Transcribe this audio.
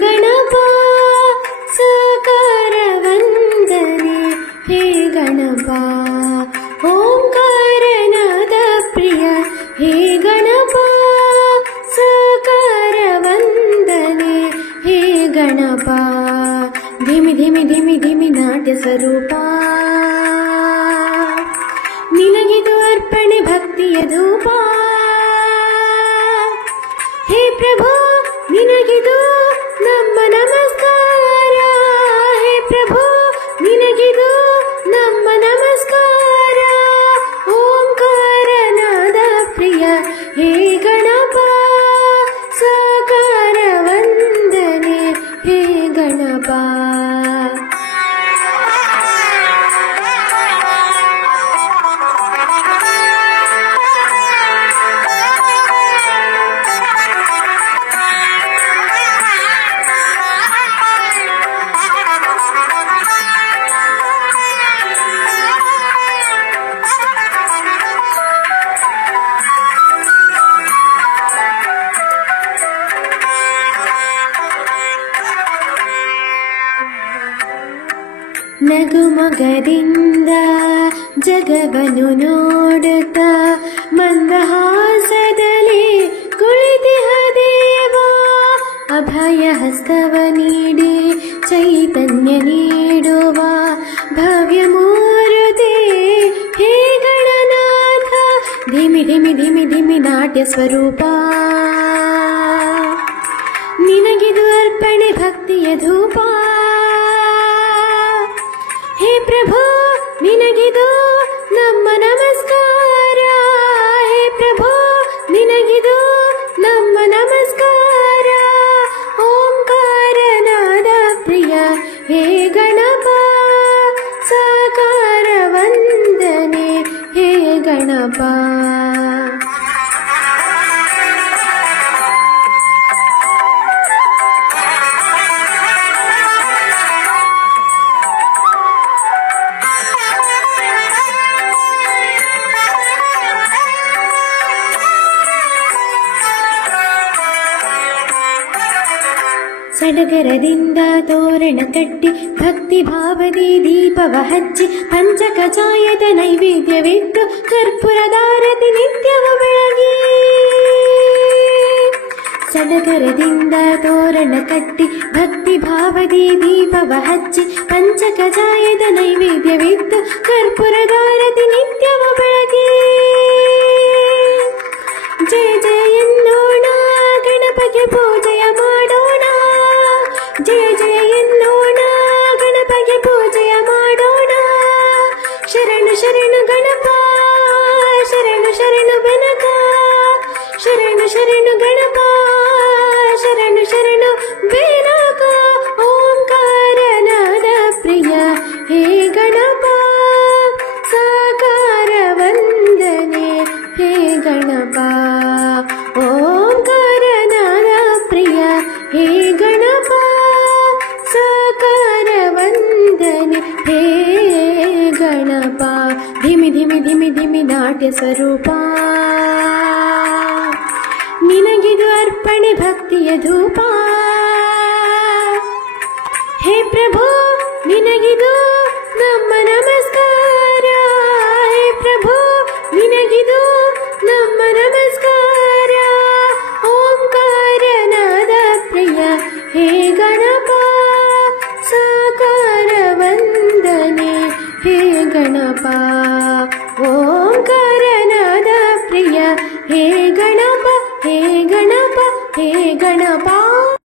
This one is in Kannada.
ಗಣಪ ಸಾಕಾರ ವಂದನೆ ಹೇ ಗಣಪ ಓಂಕಾರನಾದ ಪ್ರಿಯ ಹೇ ಗಣಪ ಸಾಕಾರ ವಂದನೆ ಹೇ ಗಣಪ ಧಿಮಿ ಧಿಮಿ ಧಿಮಿ ಧಿಮಿ ನಾಟ್ಯ ಸ್ವರೂಪ ನಿನಗಿದು ಅರ್ಪಣೆ ಭಕ್ತಿಯ ಧೂಪ ಹೇ ಪ್ರಭು ನಿನಗಿದು ನಮ್ಮ ನಮಸ್ಕಾರ ಹೇ ಪ್ರಭು ನಿನಗಿದು ನಮ್ಮ ನಮಸ್ಕಾರ ಓಂಕಾರನಾದ ಪ್ರಿಯ ಹೇ ಗಣಪ ಸಾಕಾರ ವಂದನೆ ಹೇ ಗಣಪ ನಗುಮೊಗದಿಂದ ಜಗವನ್ನು ನೋಡುತ್ತಾ ಮಂದಹಾಸದಲ್ಲಿ ಕುಳಿತಿಹ ದೇವ ಅಭಯ ಹಸ್ತವ ನೀಡಿ ಚೈತನ್ಯ ನೀಡುವ ಭವ್ಯ ಮೂರ್ತಿ ಹೇ ಗಣನಾಥ ಧಿಮಿ ಧಿಮಿ ಧಿಮಿ ಧಿಮಿ ನಾಟ್ಯ ಸ್ವರೂಪ ನಿನಗಿದು ಅರ್ಪಣೆ ಭಕ್ತಿಯ ಧೂಪ ಹೇ ಪ್ರಭು ನಿನಗಿದು ನಮ್ಮ ನಮಸ್ಕಾರ ಹೇ ಪ್ರಭು ನಿನಗಿದು ನಮ್ಮ ನಮಸ್ಕಾರ ಓಂಕಾರನಾದ ಪ್ರಿಯ ಹೇ ಗಣಪ ಸಾಕಾರ ವಂದನೆ ಹೇ ಗಣಪ ಸಡಗರದಿಂದ ತೋರಣ ಕಟ್ಟಿ ಭಕ್ತಿ ಭಾವದಿ ದೀಪವ ಹಚ್ಚಿ ಪಂಚಕಜಾಯದ ನೈವೇದ್ಯವಿಟ್ಟು ಕರ್ಪೂರದಾರತಿ ನಿತ್ಯವು ಬೆಳಗಿ ಸಡಗರದಿಂದ ತೋರಣ ಕಟ್ಟಿ ಭಕ್ತಿ ಭಾವದಿ ದೀಪವ ಹಚ್ಚಿ ಪಂಚಕಜಾಯದ ನೈವೇದ್ಯವಿಟ್ಟು ಕರ್ಪೂರದಾರತಿ ನಿತ್ಯವು ಬೆಳಗಿ ಜಯ ಜಯ ಎನ್ನೋಣ ಗಣಪಗೆ ಪೂಜೆಯ ಮಾಡೋಣ ಜಯ ಜಯ ಎನ್ನೋಣ ಗಣಪಗೆ ಪೂಜೆಯ ಮಾಡೋಣ ಶರಣು ಶರಣು ಗಣಪ ಶರಣು ಶರಣು ಬೆನಕ ಶರಣು ಶರಣು ಗಣಪ ಶರಣು ಶರಣು ಬೆನಕ ಓಂಕಾರನಾದ ಪ್ರಿಯ ಹೇ ಗಣಪ ಸಾಕಾರ ವಂದನೆ ಹೇ ಗಣಪ ಓಂಕಾರನಾದ ಪ್ರಿಯ ಹೇ ಗಣಪ ಸಾಕಾರ ವಂದನೆ ಹೇ ಗಣಪ ಧಿಮಿ ಧಿಮಿ ಧಿಮಿ ಧಿಮಿ ನಾಟ್ಯ ಸ್ವರೂಪ ನಿನಗಿದು ಅರ್ಪಣೆ ಭಕ್ತಿಯ ಧೂಪ ಹೇ ಪ್ರಭು ನಿನಗಿದು ನಮ್ಮ ನಮಸ್ಕಾರ ಹೇ ಪ್ರಭು ನಿನಗಿದು ನಮ್ಮ ನಮಸ್ಕಾರ ಓಂಕಾರನಾದ ಪ್ರಿಯ ಹೇ ಗಣಪ ಸಾಕಾರ ವಂದನೆ ಹೇ ಗಣಪ ಓಂಕಾರನಾದ ಪ್ರಿಯ ಹೇ ಗಣಪ